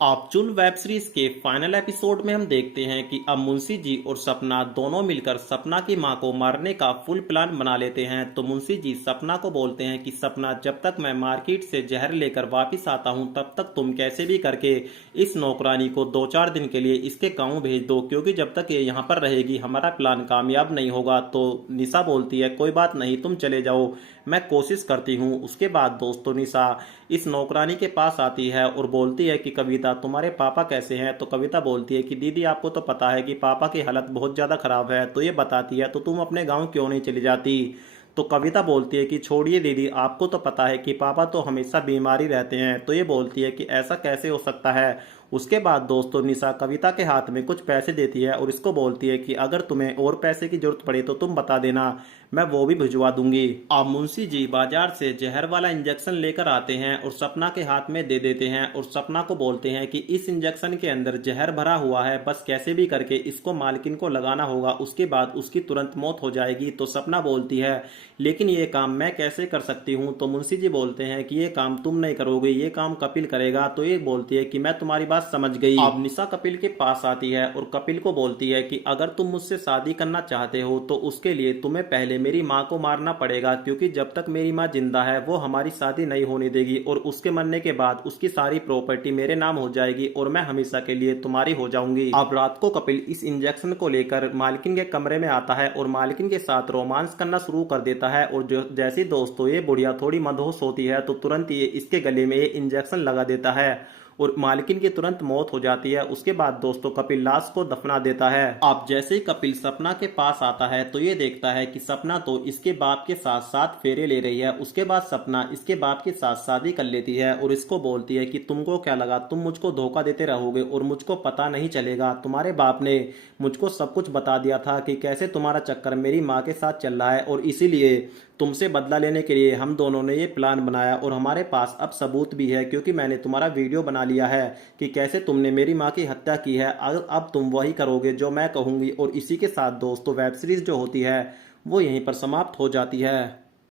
आपचुन web series के final episode में हम देखते हैं कि अब मुंशी जी और सपना दोनों मिलकर सपना की मां को मारने का फुल प्लान बना लेते हैं। तो मुंशी जी सपना को बोलते हैं कि सपना, जब तक मैं मार्केट से जहर लेकर वापस आता हूं तब तक तुम कैसे भी करके इस नौकरानी को 2-4 दिन के लिए इसके गांव भेज दो, क्योंकि जब तक ये यहाँ पर रहेगी हमारा प्लान कामयाब नहीं होगा। तो निशा बोलती है कोई बात नहीं, तुम चले जाओ, मैं कोशिश करती हूँ। उसके बाद दोस्तों निशा इस नौकरानी के पास आती है और बोलती है कि कविता, तुम्हारे पापा कैसे हैं? तो कविता बोलती है कि दीदी आपको तो पता है कि पापा की हालत बहुत ज़्यादा खराब है। तो ये बताती है तो तुम अपने गांव क्यों नहीं चली जाती? तो कविता बोलती है कि छोड़िए दीदी, आपको तो पता है कि पापा तो हमेशा बीमारी रहते हैं। तो ये बोलती है कि ऐसा कैसे हो सकता है? उसके बाद दोस्तों निशा कविता के हाथ में कुछ पैसे देती है और इसको बोलती है कि अगर तुम्हें और पैसे की जरूरत पड़े तो तुम बता देना, मैं वो भी भिजवा दूंगी। अब मुंशी जी बाजार से जहर वाला इंजेक्शन लेकर आते हैं और सपना के हाथ में दे देते हैं और सपना को बोलते हैं कि इस इंजेक्शन के अंदर जहर भरा हुआ है, बस कैसे भी करके इसको मालकिन को लगाना होगा, उसके बाद उसकी तुरंत मौत हो जाएगी। तो सपना बोलती है लेकिन ये काम मैं कैसे कर सकती हूँ? तो मुंशी जी बोलते हैं कि ये काम तुम नहीं करोगे, ये काम कपिल करेगा। तो ये बोलती है कि मैं तुम्हारी बात समझ गई। अब निशा कपिल के पास आती है और कपिल को बोलती है कि अगर तुम मुझसे शादी करना चाहते हो तो उसके लिए तुम्हें पहले मेरी माँ को मारना पड़ेगा, क्योंकि जब तक मेरी माँ जिंदा है वो हमारी शादी नहीं होने देगी और उसके मरने के बाद उसकी सारी प्रॉपर्टी मेरे नाम हो जाएगी और मैं हमेशा के लिए तुम्हारी हो जाऊंगी। अब रात को कपिल इस इंजेक्शन को लेकर मालकिन के कमरे में आता है और मालकिन के साथ रोमांस करना शुरू कर देता है। और जो जैसी दोस्तों ये बुढ़िया थोड़ी मदहोश होती है तो तुरंत ये इसके गले में ये इंजेक्शन लगा देता है और मालकिन की तुरंत मौत हो जाती है। उसके बाद दोस्तों कपिल लाश को दफना देता है। अब जैसे ही कपिल सपना के पास आता है तो ये देखता है कि सपना तो इसके बाप के साथ साथ फेरे ले रही है। उसके बाद सपना इसके बाप के साथ शादी कर लेती है और इसको बोलती है कि तुमको क्या लगा तुम मुझको धोखा देते रहोगे और मुझको पता नहीं चलेगा? तुम्हारे बाप ने मुझको सब कुछ बता दिया था कि कैसे तुम्हारा चक्कर मेरी माँ के साथ चल रहा है और इसीलिए तुमसे बदला लेने के लिए हम दोनों ने ये प्लान बनाया और हमारे पास अब सबूत भी है, क्योंकि मैंने तुम्हारा वीडियो बना लिया है कि कैसे तुमने मेरी माँ की हत्या की है। अब तुम वही करोगे जो मैं कहूँगी। और इसी के साथ दोस्तों वेब सीरीज जो होती है वो यहीं पर समाप्त हो जाती है।